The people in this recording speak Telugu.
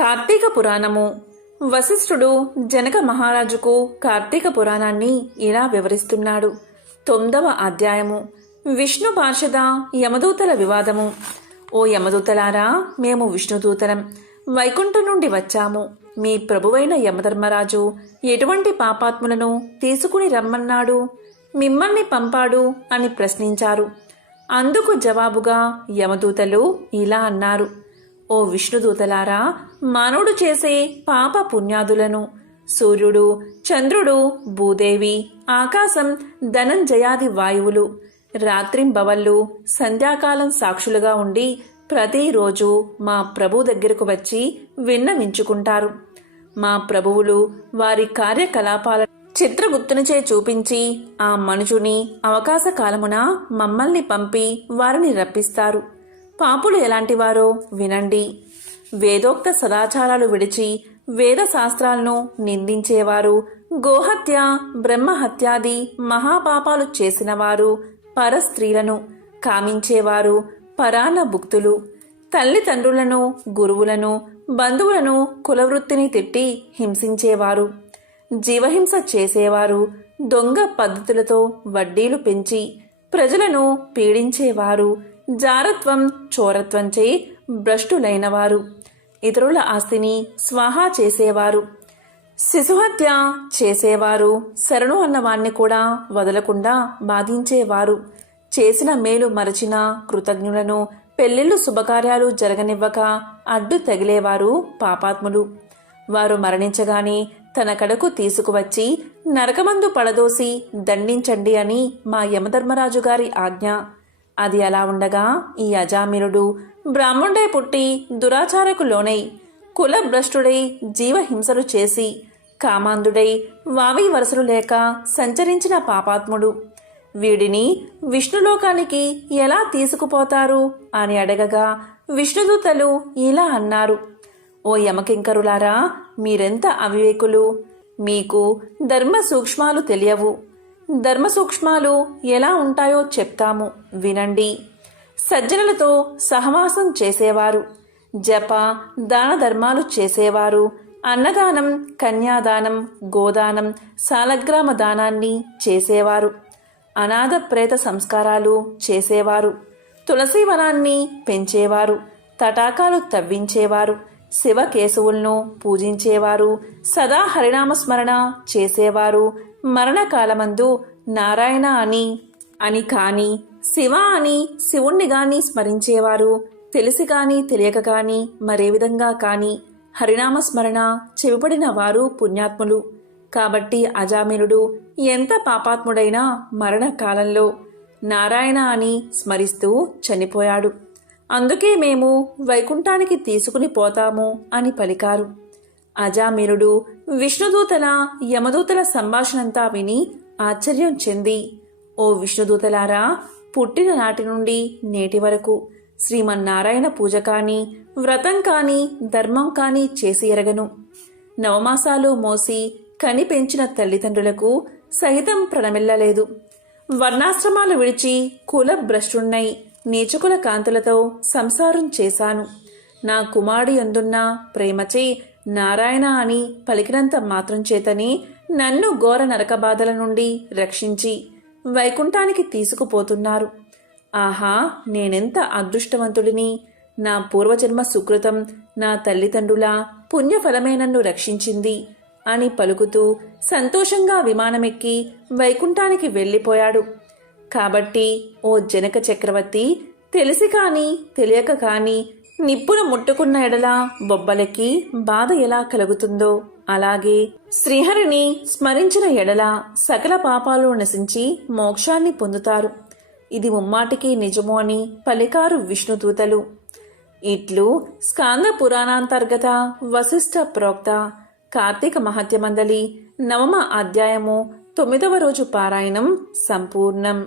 కార్తీక పురాణము. వశిష్ఠుడు జనక మహారాజుకు కార్తీక పురాణాన్ని ఇలా వివరిస్తున్నాడు. తొమ్మిదవ అధ్యాయము. విష్ణు పార్షద యమదూతల వివాదము. ఓ యమదూతలారా మేము విష్ణుదూతలం వైకుంఠం నుండి వచ్చాము. మీ ప్రభువైన యమధర్మరాజు ఎటువంటి పాపాత్ములను తీసుకుని రమ్మన్నాడు? మిమ్మల్ని పంపాడు అని ప్రశ్నించారు. అందుకు జవాబుగా యమదూతలు ఇలా అన్నారు. ఓ విష్ణుదూతలారా మానవుడు చేసే పాప పుణ్యాదులను. సూర్యుడు చంద్రుడు భూదేవి ఆకాశం ధనంజయాది వాయువులు. రాత్రింబవళ్ళు సంధ్యాకాలం సాక్షులుగా ఉండి ప్రతిరోజు మా ప్రభు దగ్గరకు వచ్చి విన్నవించుకుంటారు. మా ప్రభువులు వారి కార్యకలాపాల చిత్రగుప్తునిచే చూపించి ఆ మనుషుని అవకాశ కాలమున మమ్మల్ని పంపి వారిని రప్పిస్తారు. పాపులు ఎలాంటివారో వినండి. వేదోక్త సదాచారాలు విడిచి వేద శాస్త్రాలను నిందించేవారు గోహత్య బ్రహ్మహత్యాది మహాపాపాలు చేసినవారు పరస్త్రీలను కామించేవారు పరాన్న భుక్తులు తల్లిదండ్రులను గురువులను బంధువులను కులవృత్తిని తిట్టి హింసించేవారు. జీవహింస చేసేవారు దొంగ పద్ధతులతో వడ్డీలు పెంచి ప్రజలను పీడించేవారు జారత్వం చోరత్వంచే భ్రష్టులైనవారు. ఇతరుల ఆస్తిని స్వాహా చేసేవారు. శిశుహత్య చేసేవారు శరణు అన్నవాణ్ణి కూడా వదలకుండా బాధించేవారు. చేసిన మేలు మరచిన కృతజ్ఞులను పెళ్ళిళ్ళు శుభకార్యాలు జరగనివ్వక అడ్డు తగిలేవారు పాపాత్ములు. వారు మరణించగానే తన కడకు తీసుకువచ్చి నరకమందు పడదోసి దండించండి అని మా యమధర్మరాజు గారి ఆజ్ఞ. అది అలా ఉండగా ఈ అజామిరుడు బ్రాహ్మణుడై పుట్టి దురాచారకు లోనై కులభ్రష్టుడై జీవహింసలు చేసి కామాంధుడై వావి వరసలు లేక సంచరించిన పాపాత్ముడు. వీడిని విష్ణులోకానికి ఎలా తీసుకుపోతారు అని అడగగా విష్ణుదూతలు ఇలా అన్నారు. ఓ యమకింకరులారా మీరెంత అవివేకులు? మీకు ధర్మ సూక్ష్మాలు తెలియవు. ధర్మ సూక్ష్మాలు ఎలా ఉంటాయో చెప్తాము. వినండి. సజ్జనులతో సహవాసం చేసేవారు. జప దాన ధర్మాలు చేసేవారు. అన్నదానం కన్యాదానం గోదానం సాలగ్రామ దానాన్ని చేసేవారు. అనాథ ప్రేత సంస్కారాలు చేసేవారు. తులసి వనాన్ని పెంచేవారు. తటాకాలు తవ్వించేవారు. శివకేశవులను పూజించేవారు సదా హరినామస్మరణ చేసేవారు మరణకాలమందు నారాయణ అని అని కాని శివ అని శివుణ్ణి గాని స్మరించేవారు తెలిసి కాని తెలియక కాని మరే విధంగా కాని హరినామస్మరణ చెవిపడిన వారు పుణ్యాత్ములు. కాబట్టి అజామినుడు ఎంత పాపాత్ముడైనా మరణకాలంలో నారాయణ అని స్మరిస్తూ చనిపోయాడు. అందుకే మేము వైకుంఠానికి తీసుకుని పోతాము అని పలికారు. అజామీనుడు విష్ణుదూతల యమదూతల సంభాషణంతా విని ఆశ్చర్యం చెంది. ఓ విష్ణుదూతలారా పుట్టిన నాటి నుండి నేటి వరకు శ్రీమన్నారాయణ పూజ కాని వ్రతం కాని ధర్మం కాని చేసి ఎరగను. నవమాసాలు మోసి కని పెంచిన తల్లిదండ్రులకు సహితం ప్రణమిల్లలేదు. వర్ణాశ్రమాలు విడిచి కుల భ్రష్టున్నై నీచుకుల కాంతులతో సంసారం చేశాను. నా కుమారుడి ఎందున్న ప్రేమచే నారాయణ అని పలికినంత మాత్రం చేతని నన్ను ఘోర నరక బాధల నుండి రక్షించి వైకుంఠానికి తీసుకుపోతున్నారు. ఆహా నేనెంత అదృష్టవంతుడిని? నా పూర్వజన్మ సుకృతం నా తల్లిదండ్రుల పుణ్యఫలమే నన్ను రక్షించింది అని పలుకుతూ సంతోషంగా విమానమెక్కి వైకుంఠానికి వెళ్ళిపోయాడు. కాబట్టి ఓ జనక చక్రవర్తి తెలిసి కాని తెలియక కాని నిప్పును ముట్టుకున్న ఎడల బొబ్బలకి బాధ ఎలా కలుగుతుందో అలాగే శ్రీహరిని స్మరించిన ఎడల సకల పాపాలు నశించి మోక్షాన్ని పొందుతారు. ఇది ముమ్మాటికి నిజము అని పలికారు విష్ణుదూతలు ఇట్లు స్కాంద పురాణాంతర్గత వశిష్ఠ ప్రోక్త కార్తీక మహత్యమందలి నవమ అధ్యాయము తొమ్మిదవ రోజు పారాయణం సంపూర్ణం.